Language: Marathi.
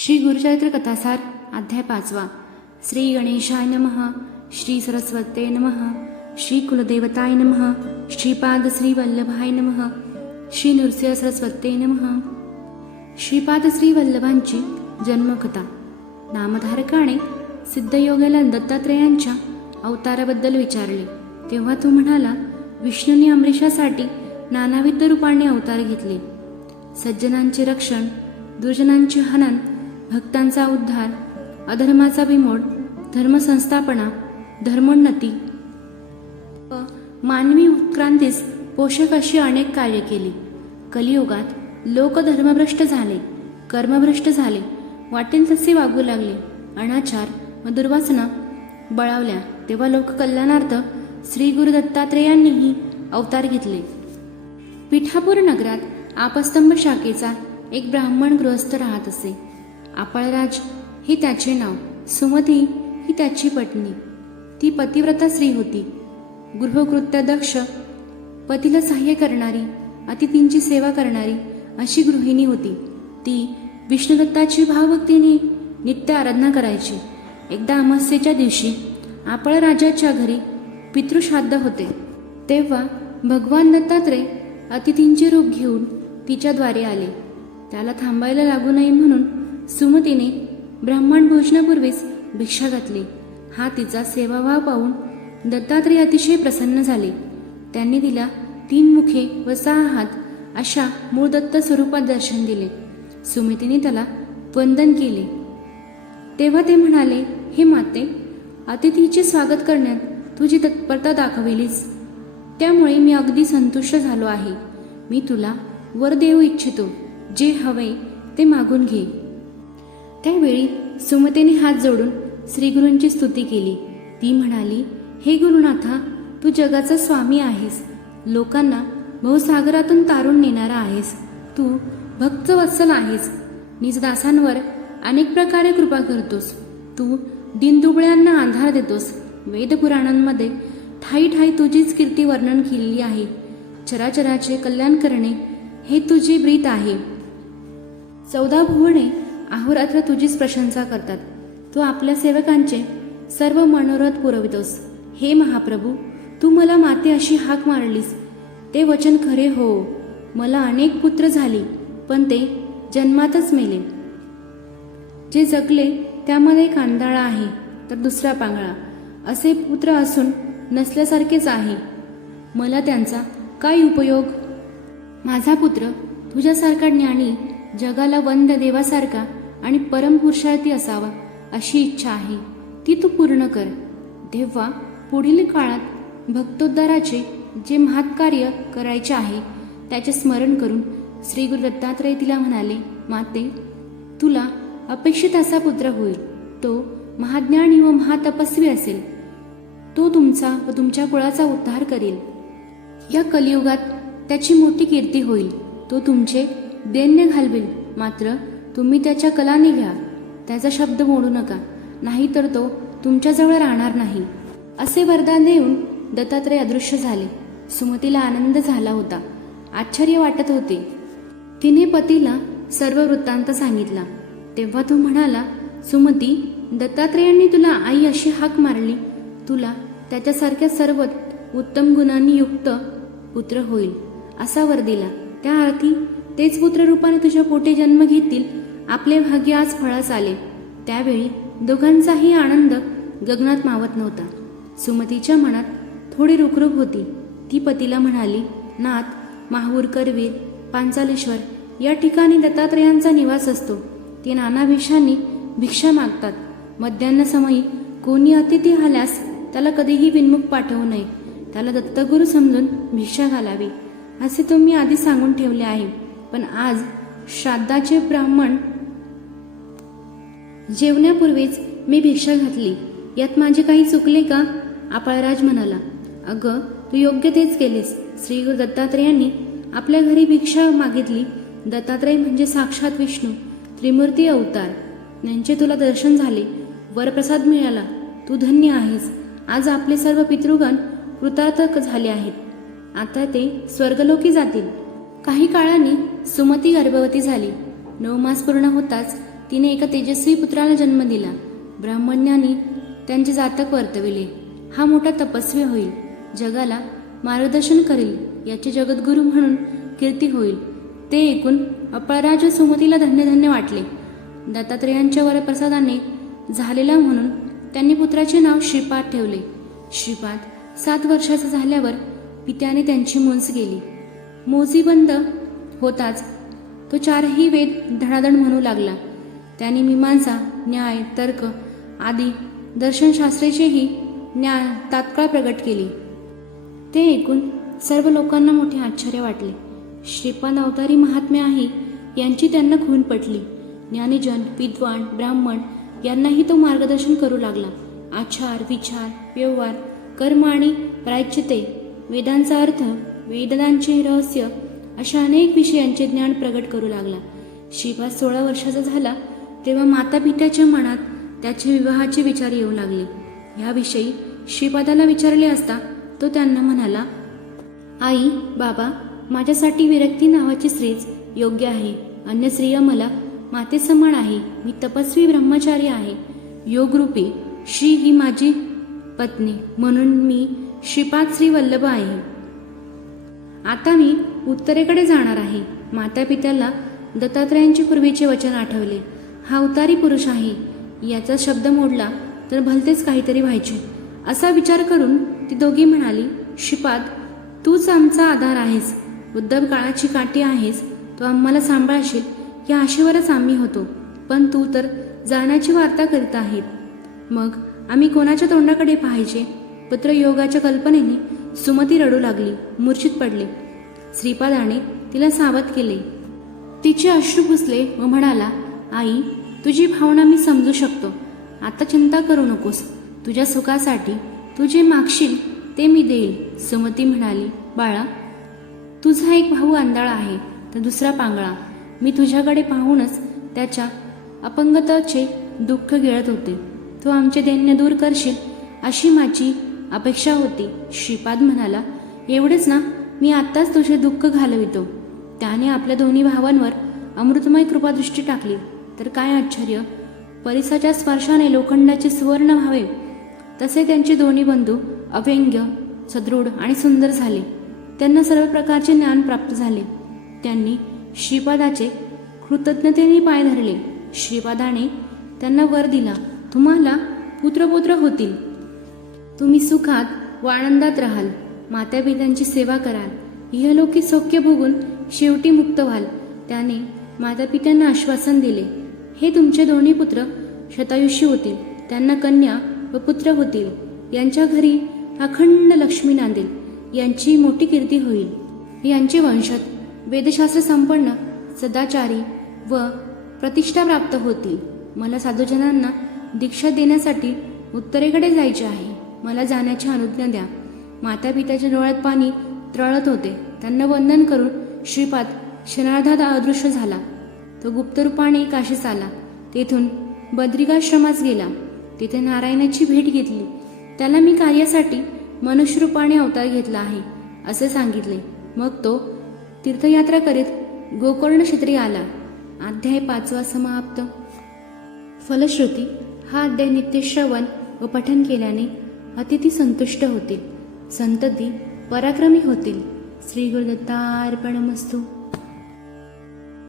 श्री गुरुचरित्र कथासार अध्याय 5. श्री गणेशाय नमः. श्री सरस्वते नमः. श्री कुलदेवताय नमः. श्रीपाद श्री वल्लभाय नमः. श्री नृसिंह सरस्वते नमः. श्रीपाद श्री वल्लभांची जन्मकथा. नामधारकाने सिद्धयोगाला दत्तात्रेयांच्या अवताराबद्दल विचारले तेव्हा तो म्हणाला, विष्णूने अमरीशासाठी नानाविध रूपाने अवतार घेतले. सज्जनांचे रक्षण, दुर्जनांचे हनन, भक्तांचा उद्धार, अधर्माचा बिमोड, धर्मसंस्थापना, धर्मोन्नती व मानवी उत्क्रांतीस पोषक अशी अनेक कार्य केली. कलियुगात लोक धर्मभ्रष्ट झाले, कर्मभ्रष्ट झाले, वाटेल तसे वागू लागले, अनाचार व दुर्वासना बळावल्या. तेव्हा लोककल्याणार्थ श्री गुरु दत्तात्रेयांनीही अवतार घेतले. पिठापूर नगरात आपस्तंभ शाखेचा एक ब्राह्मण गृहस्थ राहत असे. आपळराज हे त्याचे नाव. सुमती ही त्याची पत्नी. ती पतिव्रता स्त्री होती. गृहकृत्य दक्ष, पतीला सहाय्य करणारी, अतिथींची सेवा करणारी अशी गृहिणी होती. ती विष्णुदत्ताची भावभक्तीने नित्य आराधना करायची. एकदा अमास्येच्या दिवशी आपळराजाच्या घरी पितृश्राद्ध होते. तेव्हा भगवान दत्तात्रय अतिथींचे रूप घेऊन तिच्याद्वारे आले. त्याला थांबायला लागू नये म्हणून सुमतीने ब्राह्मण भोजनापूर्वीच भिक्षा घातली. हा तिचा सेवाभाव पाहून दत्तात्रय अतिशय प्रसन्न झाले. त्यांनी तिला 3 मुखे व 6 हात अशा मूळ दत्त स्वरूपात दर्शन दिले. सुमतीने त्याला वंदन केले. तेव्हा ते म्हणाले, हे माते, अतिथीचे स्वागत करण्यात तुझी तत्परता दाखविलीस, त्यामुळे मी अगदी संतुष्ट झालो आहे. मी तुला वर देऊ इच्छितो. जे हवे ते मागून घे. त्यावेळी सुमतीने हात जोडून श्रीगुरूंची स्तुती केली. ती म्हणाली, हे गुरुनाथा, तू जगाचा स्वामी आहेस. लोकांना भवसागरातून तारून नेणारा आहेस. तू भक्तवत्सल आहेस. निजदासांवर अनेक प्रकारे कृपा करतोस. तू दीनदुबळ्यांना आधार देतोस. वेदपुराणांमध्ये ठाई ठाई तुझीच कीर्ती वर्णन केलेली आहे. चराचराचे कल्याण करणे हे तुझे ब्रीत आहे. 14 भुवने अहोरात्र तुझीच प्रशंसा करतात. तू आपल्या सेवकांचे सर्व मनोरथ पुरवितोस. हे महाप्रभू, तू मला माते अशी हाक मारलीस, ते वचन खरे हो. मला अनेक पुत्र झाली, पण ते जन्मातच मेले. जे जगले त्यामध्ये एक आंधळा आहे, तर दुसरा पांगळा. असे पुत्र असून नसल्यासारखेच आहे. मला त्यांचा काय उपयोग? माझा पुत्र तुझ्यासारखा ज्ञानी, जगाला वंद्य देवासारखा आणि परमपुरुषार्थी असावा अशी इच्छा आहे. ती तू पूर्ण कर. तेव्हा पुढील काळात भक्तोद्धाराचे जे महात्कार्य करायचे आहे त्याचे स्मरण करून श्री गुरु दत्तात्रय तिला म्हणाले, माते, तुला अपेक्षित असा पुत्र होईल. तो महाज्ञानी व महातपस्वी असेल. तो तुमचा व तुमच्या कुळाचा उद्धार करेल. या कलियुगात त्याची मोठी कीर्ती होईल. तो तुमचे दैन्य घालवेल. मात्र तुम्ही त्याच्या कलाने घ्या. त्याचा शब्द मोडू नका, नाहीतर तो तुमच्याजवळ राहणार नाही. असे वरदान देऊन दत्तात्रय अदृश्य झाले. सुमतीला आनंद झाला होता. आश्चर्य वाटत होते. तिने पतीला सर्व वृत्तांत सांगितला. तेव्हा तो म्हणाला, सुमती, दत्तात्रेयांनी तुला आई अशी हाक मारली. तुला त्याच्यासारख्या सर्व उत्तम गुणांनी युक्त पुत्र होईल असा वर दिला. त्या अर्थी तेच पुत्र रूपाने तुझ्या पोटी जन्म घेतील. आपले भाग्य आज फळास आले. त्यावेळी दोघांचाही आनंद गगनात मावत नव्हता. सुमतीच्या मनात थोडी रुकरुक होती. ती पतीला म्हणाली, नाथ, माहूर, करवीर, पांचालेश्वर या ठिकाणी दत्तात्रेयांचा निवास असतो. ते नाना वेशांनी भिक्षा मागतात. मध्यान्ह कोणी अतिथी आल्यास त्याला कधीही विनमुख पाठवू नये. त्याला दत्तगुरु समजून भिक्षा घालावी असे तुम्ही आधी सांगून ठेवले आहे. पण आज श्राद्धाचे ब्राह्मण जेवण्यापूर्वीच मी भिक्षा घातली. यात माझे काही चुकले का? आपळराज म्हणाला, अगं, तू योग्य तेच केलेस. श्री गुरु दत्तात्रेयांनी आपल्या घरी भिक्षा मागितली. दत्तात्रय म्हणजे साक्षात विष्णू, त्रिमूर्ती अवतार. त्यांचे तुला दर्शन झाले, वरप्रसाद मिळाला. तू धन्य आहेस. आज आपले सर्व पितृगण कृतार्थ झाले आहेत. आता ते स्वर्गलोकी जातील. काही काळाने सुमती गर्भवती झाली. 9 मास पूर्ण होताच तिने एका तेजस्वी पुत्राला जन्म दिला. ब्राह्मणांनी त्यांचे जातक वर्तविले. हा मोठा तपस्वी होईल, जगाला मार्गदर्शन करेल, याचे जगद्गुरू म्हणून कीर्ती होईल. ते ऐकून अपराज सुमतीला धन्य धन्य वाटले. दत्तात्रेयांच्या वरप्रसादाने झालेला म्हणून त्यांनी पुत्राचे नाव श्रीपाद ठेवले. श्रीपाद 7 वर्षाचा झाल्यावर पित्याने त्यांची मुंज केली. मोजी बंद होताच तो 4ही वेद धडाधड म्हणू लागला. त्यांनी मीमांसा, न्याय, तर्क आदी दर्शनशास्त्राचेही ज्ञान तात्काळ प्रगट केले. ते ऐकून सर्व लोकांना मोठे आश्चर्य वाटले. श्रीपाद अवतारी महात्म्य आहे यांची त्यांना खूण पटली. ज्ञानीजन, विद्वान, ब्राह्मण यांनाही तो मार्गदर्शन करू लागला. आचार, विचार, व्यवहार, कर्म आणि प्रायश्चिते, वेदांचा अर्थ, वेदांचे रहस्य अशा अनेक विषयांचे ज्ञान प्रगट करू लागला. श्रीपाद 16 वर्षाचा झाला तेव्हा माता पित्याच्या मनात त्याचे विवाहाचे विचार येऊ लागले. याविषयी श्रीपादाला विचारले असता तो त्यांना म्हणाला, आई, बाबा, माझ्यासाठी विरक्ती नावाची स्त्रीच योग्य आहे. अन्य स्त्रिया मला माते समान आहे. मी तपस्वी ब्रह्मचारी आहे. योगरूपी श्री ही माझी पत्नी, म्हणून मी श्रीपाद श्री वल्लभ आहे. आता मी उत्तरेकडे जाणार आहे. माता पित्याला दत्तात्रेयांचे पूर्वीचे वचन आठवले. हा उतारी पुरुष आहे, याचा शब्द मोडला तर भलतेच काहीतरी व्हायचे. असा विचार करून ती दोघी म्हणाली, श्रीपाद, तूच आमचा आधार आहेस, उद्धव काळाची काठी आहेस, तो आम्हाला सांभाळशील या आशेवरच आम्ही होतो. पण तू तर जाण्याची वार्ता करीत आहेत. मग आम्ही कोणाच्या तोंडाकडे पाहायचे? पुत्रयोगाच्या कल्पनेने सुमती रडू लागली, मूर्छित पडले. श्रीपादाने तिला सावध केले. तिचे अश्रू पुसले व म्हणाला, आई, तुझी भावना मी समजू शकतो. आता चिंता करू नकोस. तुझ्या सुखासाठी तू जे मागशील ते मी देईल. सुमती म्हणाली, बाळा, तुझा एक भाऊ आंधळा आहे तर दुसरा पांगळा. मी तुझ्याकडे पाहूनच त्याच्या अपंगताचे दुःख गिळत होते. तू आमचे दैन्य दूर करशील अशी माझी अपेक्षा होती. श्रीपाद म्हणाला, एवढेच ना, मी आत्ताच तुझे दुःख घालवितो. त्याने आपल्या दोन्ही भावांवर अमृतमय कृपादृष्टी टाकली तर काय आश्चर्य. परिसाच्या स्पर्शाने लोखंडाचे सुवर्ण व्हावे तसे त्यांचे दोन्ही बंधू अव्यंग्य, सदृढ आणि सुंदर झाले. त्यांना सर्व प्रकारचे ज्ञान प्राप्त झाले. त्यांनी श्रीपादाचे कृतज्ञतेने पाय धरले. श्रीपादाने त्यांना वर दिला, तुम्हाला पुत्रपुत्र होतील. तुम्ही सुखात व आनंदात राहाल. मातापित्यांची सेवा कराल. इहलोकी सौख्य भोगून शेवटी मुक्त व्हाल. त्याने मातापित्यांना आश्वासन दिले, हे तुमचे दोन्ही पुत्र शतायुषी होतील. त्यांना कन्या व पुत्र होतील. यांच्या घरी अखंड लक्ष्मी नांदेल. यांची मोठी कीर्ती होईल. यांचे वंशज वेदशास्त्र संपन्न, सदाचारी व प्रतिष्ठा प्राप्त होतील. मला साधूजनांना दीक्षा देण्यासाठी उत्तरेकडे जायचे आहे. मला जाण्याची अनुज्ञा द्या. माता पित्याच्या डोळ्यात पाणी तरळत होते. त्यांना वंदन करून श्रीपाद क्षणार्धात अदृश्य झाला. तो गुप्तरूपाने काशीस आला. तेथून बद्रिकाश्रमास गेला. तिथे नारायणाची भेट घेतली. त्याला मी कार्यासाठी मनुष्यरूपाने अवतार घेतला आहे असे सांगितले. मग तो तीर्थयात्रा करीत गोकर्ण क्षेत्री आला. अध्याय 5 समाप्त. फलश्रुती. हा अध्याय नित्य श्रवण व पठन केल्याने अतिथी संतुष्ट होतील, संतती पराक्रमी होतील. श्री गुरुदत्तार्पणमस्तु.